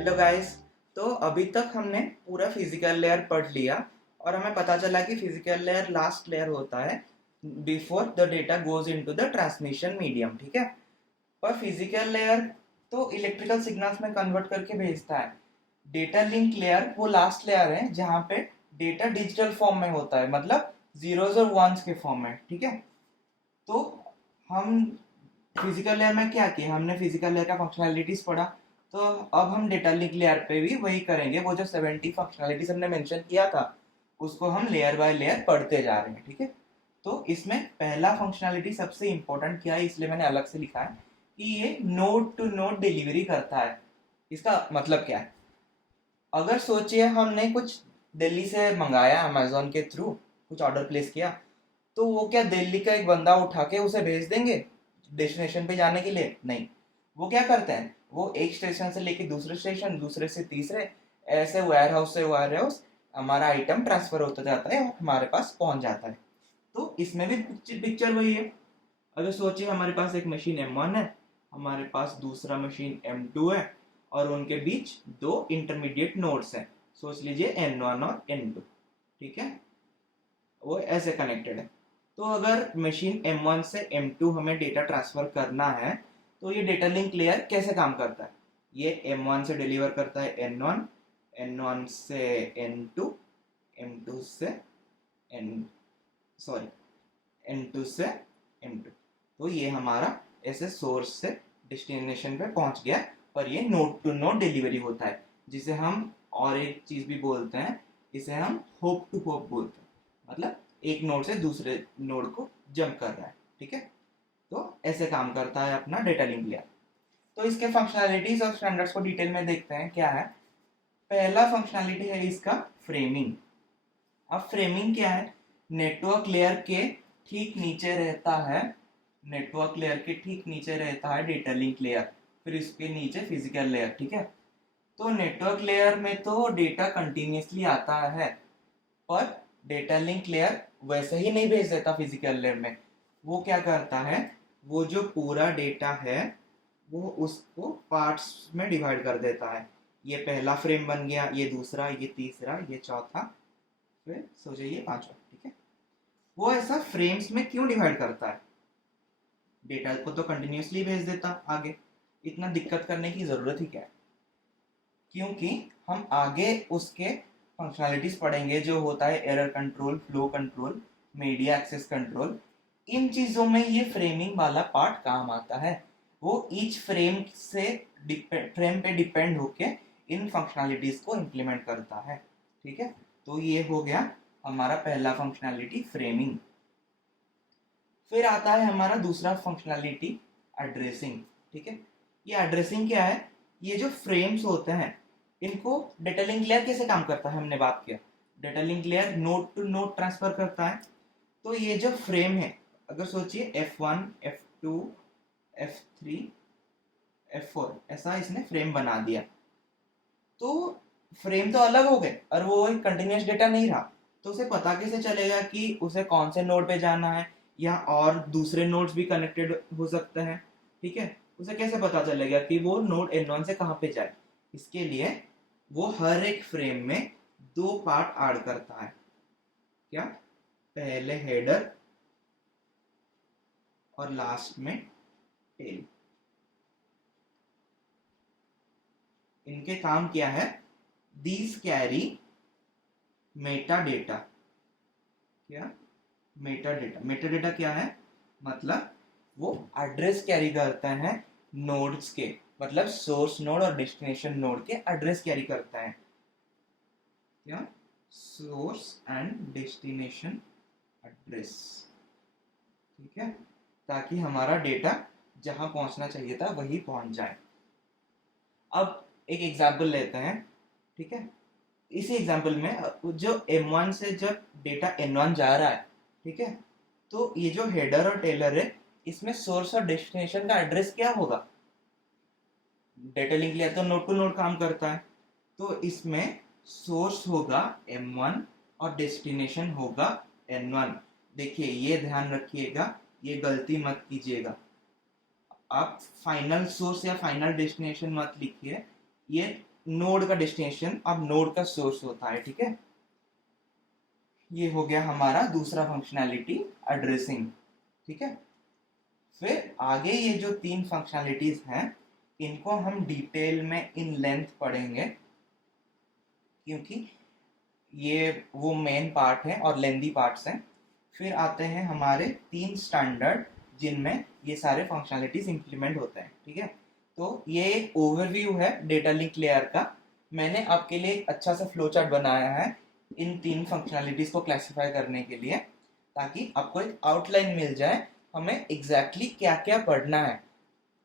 Hello guys. तो अभी तक हमने पूरा फिजिकल लेयर पढ़ लिया और हमें पता चला कि फिजिकल लेयर लास्ट लेयर होता है before the data goes into the transmission medium. ठीक है। पर फिजिकल लेयर तो इलेक्ट्रिकल सिग्नल्स में कन्वर्ट करके भेजता है। डेटा लिंक लेयर वो लास्ट लेयर है जहाँ पे डेटा डिजिटल फॉर्म में होता है, मतलब जीरोज और वंस के फॉर्म में। ठीक है। तो हम फिजिकल लेयर में क्या किया, हमने फिजिकल लेयर का फंक्शनैलिटीज पढ़ा। तो अब हम डेटा लिंक लेयर पे भी वही करेंगे, वो जो 70 फंक्शनैलिटीज हमने मेंशन किया था उसको हम लेयर बाय लेयर पढ़ते जा रहे हैं। ठीक है। तो इसमें पहला फंक्शनैलिटी सबसे इंपॉर्टेंट क्या है, इसलिए मैंने अलग से लिखा है कि ये नोड टू नोड डिलीवरी करता है। इसका मतलब क्या है, अगर सोचिए हमने कुछ दिल्ली से मंगाया अमेजोन के थ्रू, कुछ ऑर्डर प्लेस किया, तो वो क्या दिल्ली का एक बंदा उठा के उसे भेज देंगे डेस्टिनेशन पे जाने के लिए? नहीं। वो क्या करते हैं, वो एक स्टेशन से लेके दूसरे स्टेशन, दूसरे से तीसरे, ऐसे वेयर हाउस से वेयर हाउस हमारा आइटम ट्रांसफर होता जाता है और हमारे पास पहुंच जाता है। तो इसमें भी पिक्चर वही है। अगर सोचिए हमारे पास एक मशीन M1 है, हमारे पास दूसरा मशीन M2 है और उनके बीच दो इंटरमीडिएट नोड्स हैं। सोच लीजिए N1 और N2। ठीक है। वो ऐसे कनेक्टेड है। तो अगर मशीन M1 से M2 हमें डेटा ट्रांसफर करना है तो ये डेटा लिंक लेयर कैसे काम करता है, ये M1 से डिलीवर करता है N1, N1 से N2, M2 से N सॉरी N2 से M2। तो ये हमारा ऐसे सोर्स से डेस्टिनेशन पे पहुंच गया। पर ये नोड टू नोड डिलीवरी होता है, जिसे हम और एक चीज भी बोलते हैं, इसे हम होप टू होप बोलते हैं। मतलब एक नोड से दूसरे नोड को जंप कर रहा है। ठीक है। तो ऐसे काम करता है अपना डेटा लिंक लेयर। तो इसके फंक्शनैलिटीज और स्टैंडर्ड्स को डिटेल में देखते हैं क्या है। पहला फंक्शनैलिटी है इसका फ्रेमिंग। अब फ्रेमिंग क्या है, नेटवर्क लेयर के ठीक नीचे रहता है, नेटवर्क लेयर के ठीक नीचे रहता है डेटा लिंक लेयर, फिर इसके नीचे फिजिकल लेयर। ठीक है। तो नेटवर्क लेयर में तो डेटा कंटिन्यूसली आता है, पर डेटा लिंक लेयर वैसे ही नहीं भेज देता फिजिकल लेयर में। वो क्या करता है, वो जो पूरा डेटा है वो उसको पार्ट्स में डिवाइड कर देता है। ये पहला फ्रेम बन गया, ये दूसरा, ये तीसरा, ये चौथा, फिर सो जाइए पांचवा। ठीक है। वो ऐसा फ्रेम्स में क्यों डिवाइड करता है, डेटा को तो कंटिन्यूसली भेज देता आगे, इतना दिक्कत करने की जरूरत ही क्या है। क्योंकि हम आगे उसके फंक्शनैलिटीज पढ़ेंगे, जो होता है error control, flow control, media access control. इन चीजों में ये फ्रेमिंग वाला पार्ट काम आता है। वो ईच फ्रेम से फ्रेम पे डिपेंड होके इन फंक्शनैलिटीज को इम्प्लीमेंट करता है। ठीक है। तो ये हो गया हमारा पहला फंक्शनैलिटी, फ्रेमिंग। फिर आता है हमारा दूसरा फंक्शनैलिटी, एड्रेसिंग। ठीक है। ये एड्रेसिंग क्या है, ये जो फ्रेम्स होते हैं इनको डेटा लिंक लेयर कैसे काम करता है, हमने बात किया data link layer node to node transfer करता है। तो ये जो फ्रेम है, अगर सोचिए F1, F2, F3, F4 ऐसा इसने फ्रेम बना दिया। तो फ्रेम तो अलग हो गए और वो एक कंटिन्यूस डेटा नहीं रहा। तो उसे पता कैसे चलेगा कि उसे कौन से नोड पे जाना है, या और दूसरे नोड्स भी कनेक्टेड हो सकते हैं। ठीक है। उसे कैसे पता चलेगा कि वो नोड N1 से कहाँ पे जाए? इसके लिए वो हर एक फ्रेम में दो पार्ट ऐड करता है। क्या? पहले हेडर और लास्ट में टेल। इनके काम क्या है, दीज कैरी मेटा डेटा। क्या? Meta data. मेटा डेटा क्या है, मतलब वो एड्रेस कैरी करता है नोड्स के, मतलब सोर्स नोड और डेस्टिनेशन नोड के एड्रेस कैरी करता है। क्या? Source and destination address. ठीक है। ताकि हमारा डेटा जहां पहुंचना चाहिए था वही पहुंच जाए। अब एक एग्जाम्पल लेते हैं। ठीक है। इसी एग्जाम्पल में जो M1 से जब डेटा N1 जा रहा है, ठीक है, तो ये जो हेडर और टेलर है, इसमें सोर्स और डेस्टिनेशन का एड्रेस क्या होगा? डेटा लिंक लेयर तो नोड टू नोड काम करता है, तो इसमें सोर्स होगा M1 और डेस्टिनेशन होगा N1। देखिए ये ध्यान रखिएगा, ये गलती मत कीजिएगा। आप फाइनल सोर्स या फाइनल डेस्टिनेशन मत लिखिए, ये नोड का डेस्टिनेशन और नोड का सोर्स होता है, ठीक है। ये हो गया हमारा दूसरा फंक्शनैलिटी, एड्रेसिंग, ठीक है। फिर आगे ये जो 3 फंक्शनैलिटीज हैं, इनको हम डिटेल में इन लेंथ पढ़ेंगे, क्योंकि ये वो मेन पार्ट है और लेंदी पार्ट्स हैं। फिर आते हैं हमारे 3 स्टैंडर्ड जिनमें ये सारे फंक्शनैलिटीज इंप्लीमेंट होते हैं, ठीक है। तो ये एक ओवरव्यू है डेटा लिंक लेयर का। मैंने आपके लिए एक अच्छा सा फ्लो चार्ट बनाया है इन 3 फंक्शनैलिटीज को क्लासिफाई करने के लिए, ताकि आपको एक आउटलाइन मिल जाए हमें एग्जैक्टली क्या क्या पढ़ना है।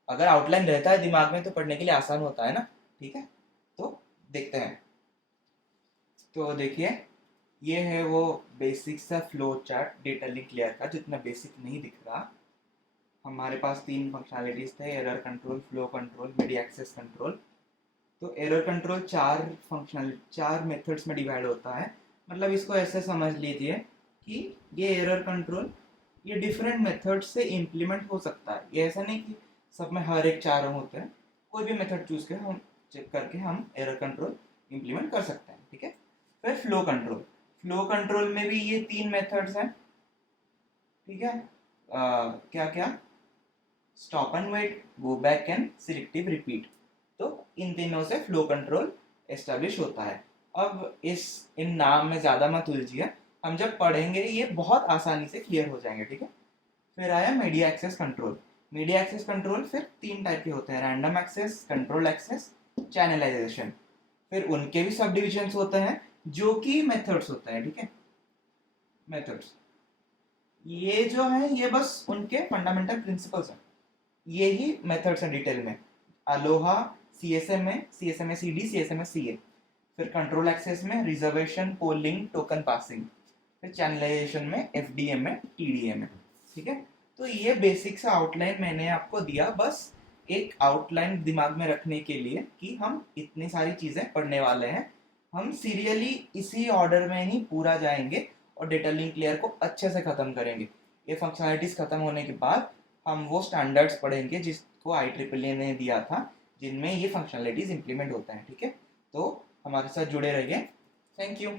अगर आउटलाइन रहता है दिमाग में तो पढ़ने के लिए आसान होता है ना, ठीक है। तो देखते हैं। तो देखिए, ये है वो बेसिक सा flow chart data link layer का, जो इतना बेसिक नहीं दिख रहा। हमारे पास 3 फंक्शनैलिटीज थे, error control, flow control, media access control. तो एरर कंट्रोल 4 मेथड्स में डिवाइड होता है। मतलब इसको ऐसे समझ लीजिए कि ये एरर कंट्रोल ये डिफरेंट मेथड से इम्प्लीमेंट हो सकता है। ये ऐसा नहीं कि सब में हर एक 4 होते हैं, कोई भी मेथड चूज कर हम चेक करके हम एरर कंट्रोल इम्प्लीमेंट कर सकते हैं, ठीक है। फिर फ्लो कंट्रोल, फ्लो कंट्रोल में भी ये 3 मेथड्स हैं, ठीक है। क्या क्या, stop and wait, go back and selective repeat. तो इन तीनों से फ्लो कंट्रोल एस्टेब्लिश होता है। अब इन नाम में ज़्यादा मत उलझिए, हम जब पढ़ेंगे ये बहुत आसानी से क्लियर हो जाएंगे, ठीक है। फिर आया media access control. Media access control फिर 3 टाइप के होते हैं, random access, control access, channelization. फिर उनके भी सब डिविजन्स होते हैं जो कि मेथड्स होते हैं, ठीक है। मेथड्स ये जो है ये बस उनके फंडामेंटल प्रिंसिपल्स हैं। ये ही मेथड्स हैं डिटेल में। अलोहा सीएसएम में, सीएसएम में सीडी, सीएसएम में सीए। फिर कंट्रोल एक्सेस में रिजर्वेशन, पोलिंग, टोकन पासिंग। फिर चैनलाइजेशन में एफडीएम में, टीडीएम में, ठीक है। तो ये बेसिक सा आउटलाइन मैंने आपको दिया, बस एक आउटलाइन दिमाग में रखने के लिए कि हम इतनी सारी चीजें पढ़ने वाले हैं। हम सीरियली इसी ऑर्डर में ही पूरा जाएंगे और डेटा लिंक लेयर को अच्छे से खत्म करेंगे। ये फंक्शनलिटीज खत्म होने के बाद हम वो स्टैंडर्ड्स पढ़ेंगे जिसको IEEE ने दिया था, जिनमें ये फंक्शनलिटीज इंप्लीमेंट होता है, ठीक है। तो हमारे साथ जुड़े रहिए। Thank you.